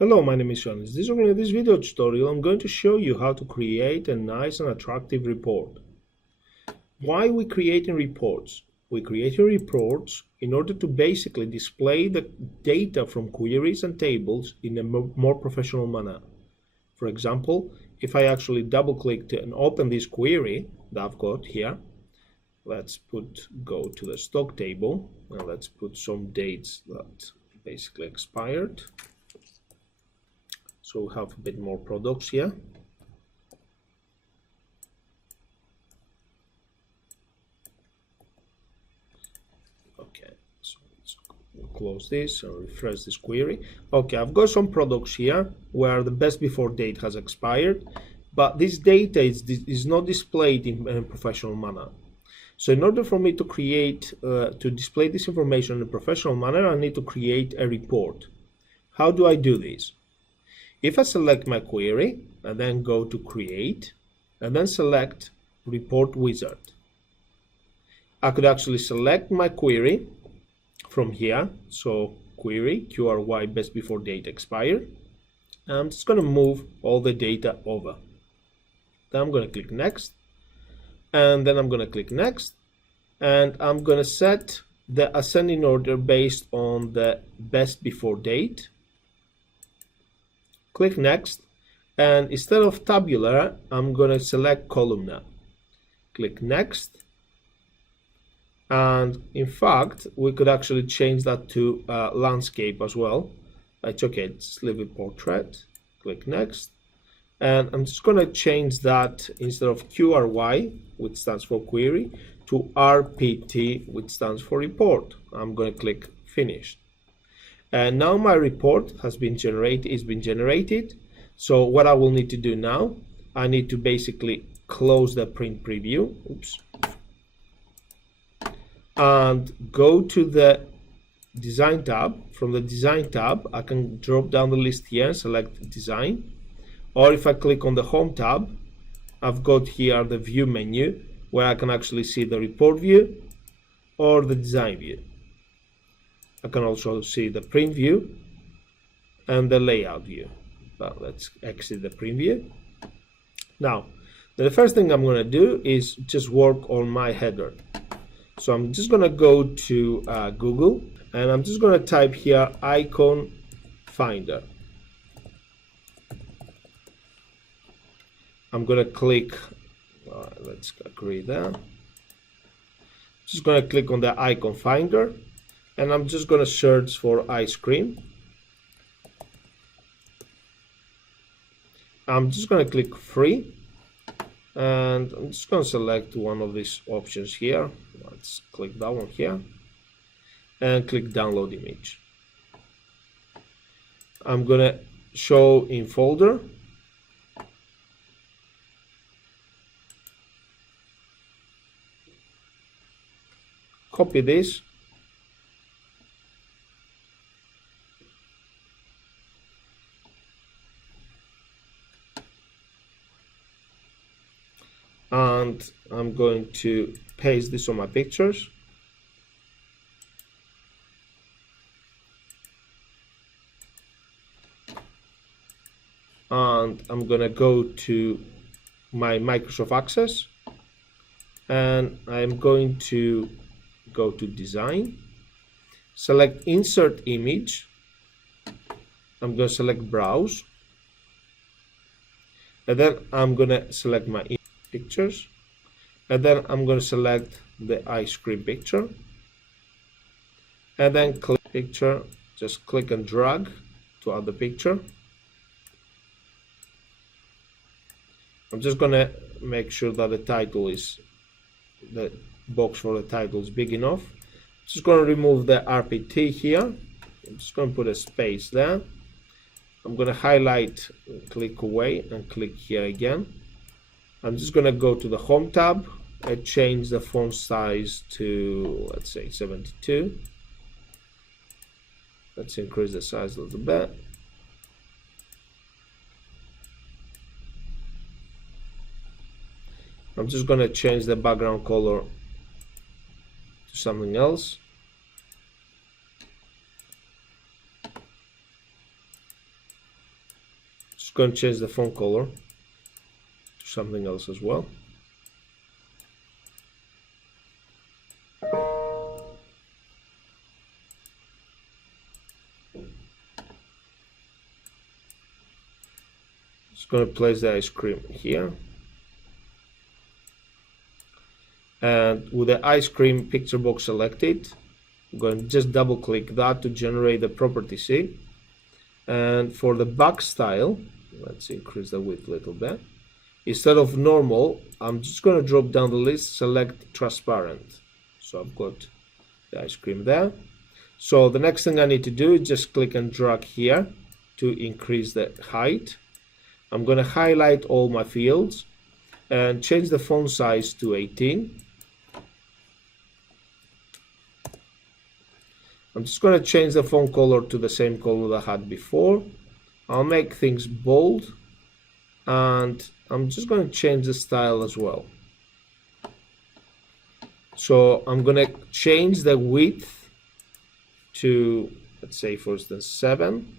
Hello, my name is Sean. In this video tutorial, I'm going to show you how to create a nice and attractive report. Why we creating reports? We creating reports in order to basically display the data from queries and tables in a more professional manner. For example, if I actually double click and open this query that I've got here, let's go to the stock table and let's put some dates that basically expired. So we have a bit more products here. Okay, so let's close this and refresh this query. Okay, I've got some products here where the best before date has expired, but this data is not displayed in a professional manner. So in order for me to to display this information in a professional manner, I need to create a report. How do I do this? If I select my query and then go to create and then select report wizard, I could actually select my query from here. So query QRY best before date expired. I'm just going to move all the data over. Then I'm going to click next, and then I'm going to click next, and I'm going to set the ascending order based on the best before date. Click next, and instead of tabular, I'm going to select columnar. Click next, and in fact we could actually change that to landscape as well. It's okay, just leave it portrait. Click next, and I'm just going to change that instead of QRY, which stands for query, to RPT, which stands for report. I'm going to click finish. And now my report has been generated. So what I will need to do now, I need to basically close the print preview. Oops. And go to the design tab. From the design tab, I can drop down the list here and select design. Or if I click on the home tab, I've got here the view menu where I can actually see the report view or the design view. I can also see the print view and the layout view. But let's exit the print view. Now, the first thing I'm going to do is just work on my header. So I'm just going to go to Google, and I'm just going to type here icon finder. I'm going to click, let's agree there. Just going to click on the icon finder, and I'm just going to search for ice cream. I'm just going to click free, and I'm just going to select one of these options here. Let's click that one here and click download image. I'm going to show in folder. Copy this. And I'm going to paste this on my pictures. And I'm going to go to my Microsoft Access, and I'm going to go to design, select insert image. I'm going to select browse, and then I'm going to select my pictures, and then I'm going to select the ice cream picture, and then click picture, just click and drag to add the picture. I'm just going to make sure that the box for the title is big enough. Just going to remove the RPT here. I'm just going to put a space there. I'm going to highlight, click away, and click here again. I'm just going to go to the home tab and change the font size to, let's say, 72. Let's increase the size a little bit. I'm just going to change the background color to something else. Just going to change the font color to something else as well. Just going to place the ice cream here. And with the ice cream picture box selected, I'm going to just double click that to generate the property sheet. And for the back style, let's increase the width a little bit. Instead of normal, I'm just going to drop down the list, select transparent. So I've got the ice cream there. So the next thing I need to do is just click and drag here to increase the height. I'm going to highlight all my fields and change the font size to 18. I'm just going to change the font color to the same color that I had before. I'll make things bold, and I'm just going to change the style as well. So I'm going to change the width to, let's say for instance 7,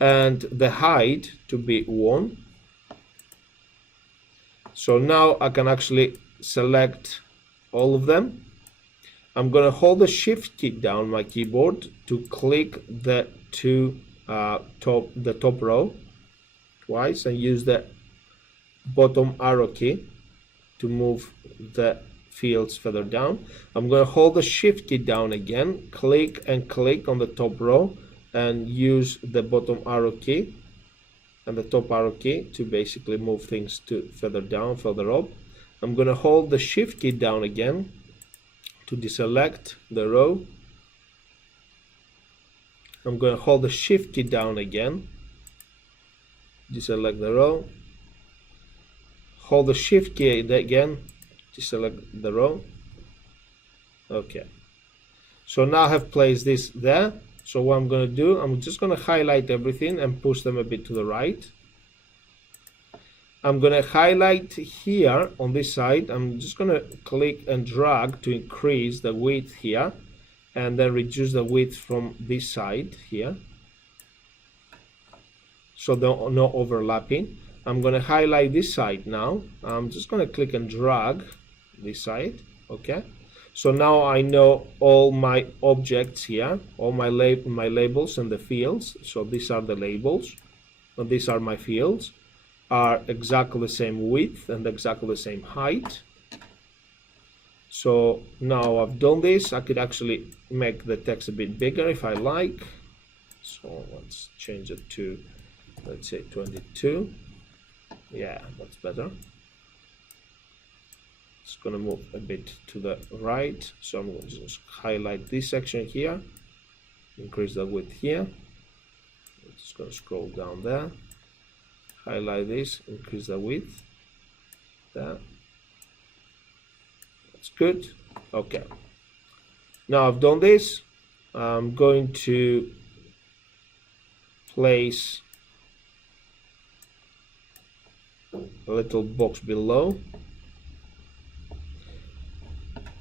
and the height to be 1. So now I can actually select all of them. I'm going to hold the shift key down on my keyboard to click the top row twice, and use the bottom arrow key to move the fields further down. I'm going to hold the shift key down again, click and click on the top row, and use the bottom arrow key and the top arrow key to basically move things to further down, further up. I'm going to hold the shift key down again to deselect the row. I'm going to hold the shift key down again, deselect the row, hold the shift key again, deselect the row. Okay, so now I have placed this there. So what I'm going to do, I'm just going to highlight everything and push them a bit to the right. I'm going to highlight here on this side. I'm just going to click and drag to increase the width here, and then reduce the width from this side here, so no overlapping. I'm going to highlight this side now. I'm just going to click and drag this side. Okay, so now I know all my objects here, all my labels and the fields. So these are the labels, and these are my fields, are exactly the same width and exactly the same height. So now I've done this, I could actually make the text a bit bigger if I like. So let's change it to, let's say 22. Yeah, that's better. It's going to move a bit to the right. So I'm going to just highlight this section here, increase the width here. I'm just going to scroll down there, highlight this, increase the width there. That's good. Okay, now I've done this. I'm going to place a little box below.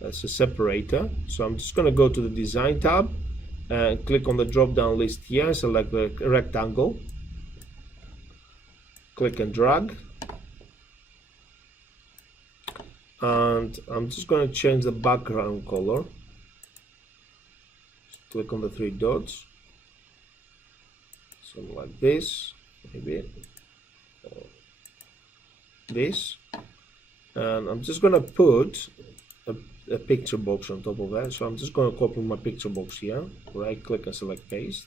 That's a separator. So I'm just going to go to the design tab and click on the drop down list here and select the rectangle. Click and drag, and I'm just going to change the background color. Just click on the 3 dots, something like this, maybe, or this, and I'm just going to put a picture box on top of that. So I'm just going to copy my picture box here, right click and select paste.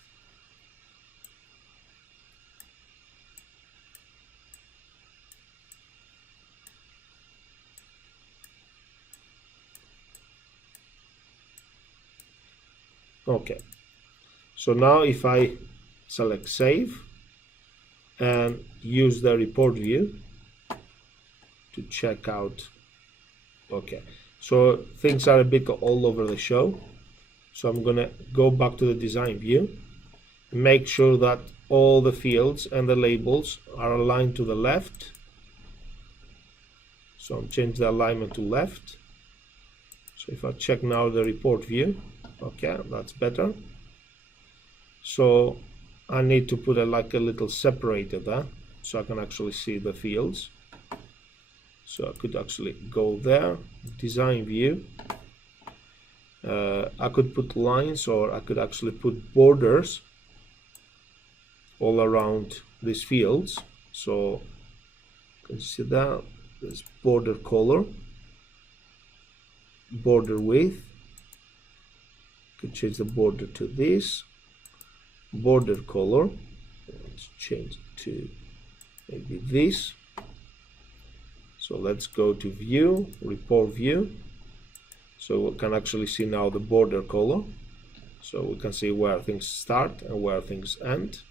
Okay, so now if I select save and use the report view to check out, okay, so things are a bit all over the show. So I'm gonna go back to the design view, make sure that all the fields and the labels are aligned to the left. So I'm changing the alignment to left. So if I check now the report view, okay, that's better. So I need to put like a little separator there so I can actually see the fields. So I could actually go there, design view. I could put lines, or I could actually put borders all around these fields. So you can see that there's border color, border width. Could change the border to this, border color. Let's change it to maybe this. So let's go to view, report view. So we can actually see now the border color. So we can see where things start and where things end.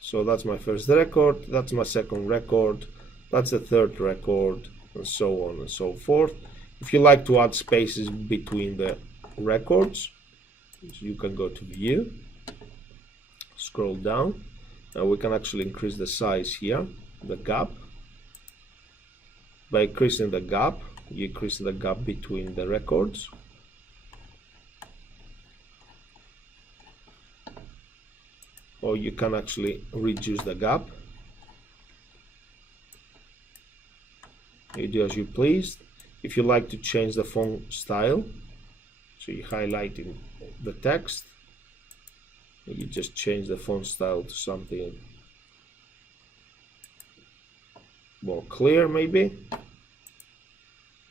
So that's my first record, that's my second record, that's the third record, and so on and so forth. If you like to add spaces between the records, you can go to view, scroll down, and we can actually increase the size here, the gap. By increasing the gap, you increase the gap between the records. Or you can actually reduce the gap. You do as you please. If you like to change the font style, so you highlight in the text, you just change the font style to something more clear, maybe.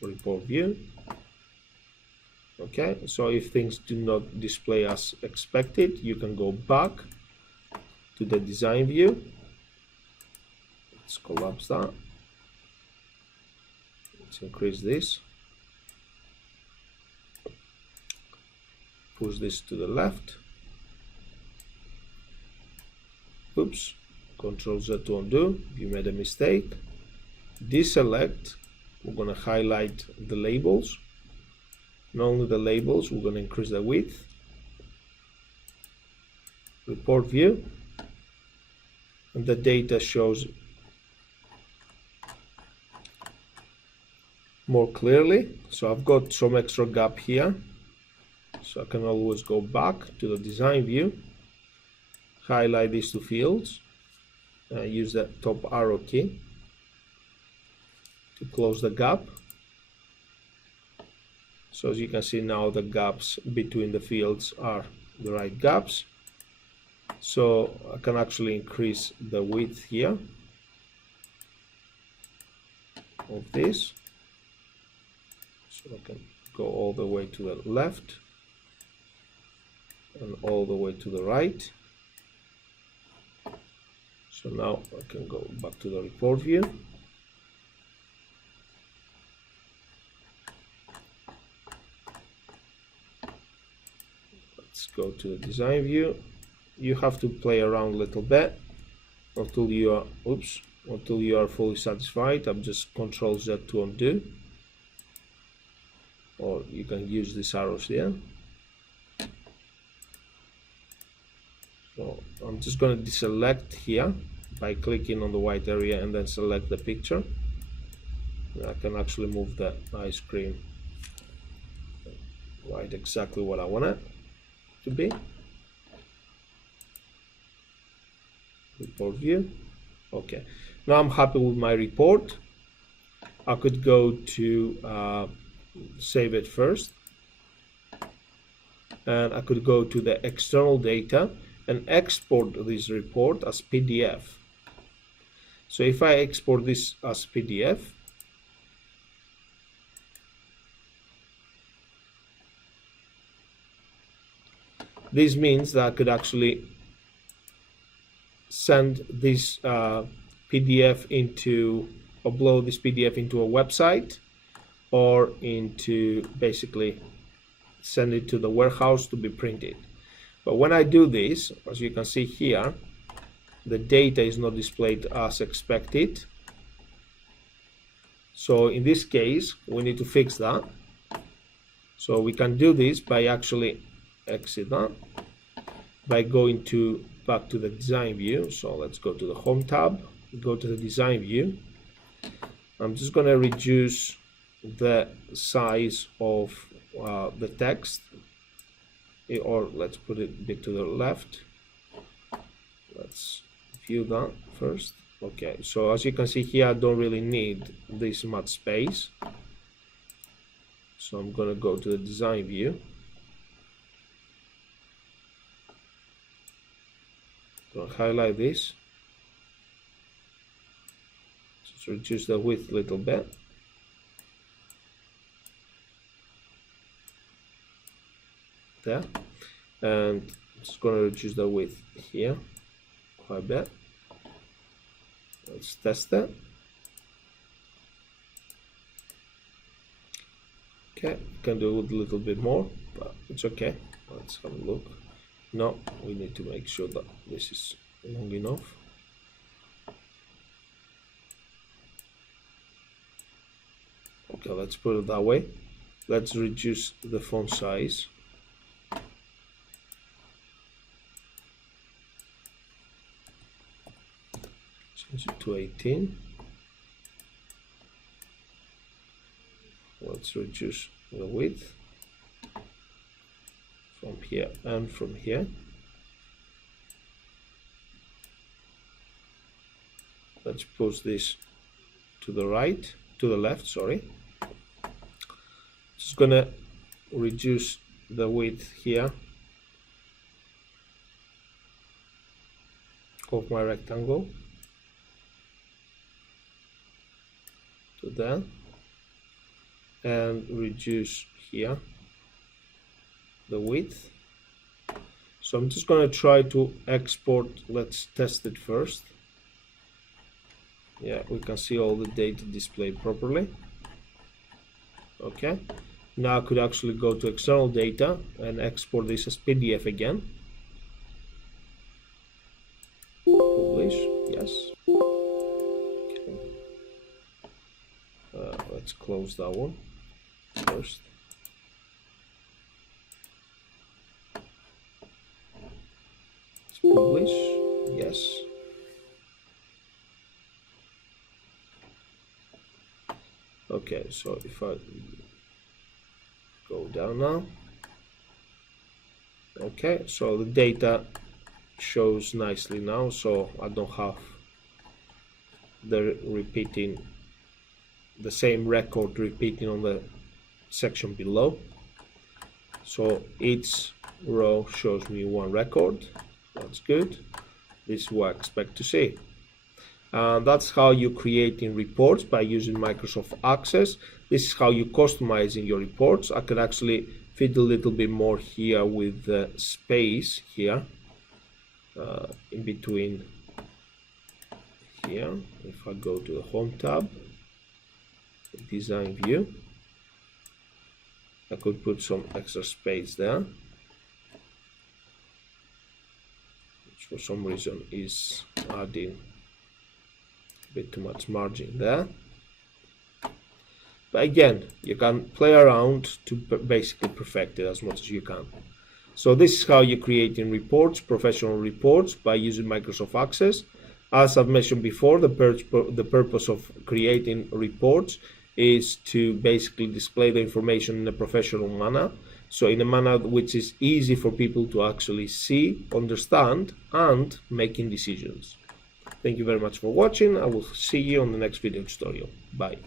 Report view. Okay, so if things do not display as expected, you can go back to the design view. Let's collapse that. Let's increase this. Push this to the left. Oops. Control Z to undo if you made a mistake. Deselect. We're going to highlight the labels. Not only the labels, we're going to increase the width. Report view. And the data shows more clearly. So I've got some extra gap here. So I can always go back to the design view, highlight these two fields, use the top arrow key to close the gap. So as you can see now, the gaps between the fields are the right gaps. So I can actually increase the width here of this. So I can go all the way to the left and all the way to the right. So now I can go back to the report view. Let's go to the design view. You have to play around a little bit until you are fully satisfied. I'm just Control Z to undo, or you can use these arrows here. So I'm just going to deselect here by clicking on the white area and then select the picture. And I can actually move the ice cream right exactly what I want it to be. Report view. Okay, now I'm happy with my report. I could go to save it first, and I could go to the external data and export this report as PDF. So if I export this as PDF, this means that I could actually send this PDF into, upload this PDF into a website, or into basically send it to the warehouse to be printed. But when I do this, as you can see here, the data is not displayed as expected. So in this case, we need to fix that. So we can do this by actually exit that, by going back to the design view. So let's go to the home tab, go to the design view. I'm just going to reduce the size of the text or let's put it a bit to the left. Let's view that first. Okay, so as you can see here, I don't really need this much space, so I'm gonna go to the design view. Gonna highlight this, just reduce the width a little bit. There, and just gonna reduce the width here quite a bit. Let's test that. Okay, can do it a little bit more, but it's okay. Let's have a look. No, we need to make sure that this is long enough. Okay, let's put it that way. Let's reduce the font size. Change it to 18. Let's reduce the width from here and from here. Let's push this to the right, to the left, sorry. Just gonna reduce the width here of my rectangle to there, and reduce here the width. So I'm just going to try to export. Let's test it first. Yeah, we can see all the data displayed properly. Okay, now I could actually go to external data and export this as PDF again. Publish, yes. Okay. Let's close that one first. Let's publish, yes. Okay, so if I go down now, okay, so the data shows nicely now, so I don't have the same record repeating on the section below. So each row shows me one record. That's good. This is what I expect to see. That's how you're creating reports by using Microsoft Access. This is how you customizing your reports. I could actually fit a little bit more here with the space here in between here. If I go to the Home tab, the Design view, I could put some extra space there, which for some reason is adding bit too much margin there. But again, you can play around to basically perfect it as much as you can. So this is how you're creating reports, professional reports, by using Microsoft Access. As I've mentioned before, the purpose of creating reports is to basically display the information in a professional manner. So in a manner which is easy for people to actually see, understand, and making decisions. Thank you very much for watching. I will see you on the next video tutorial. Bye.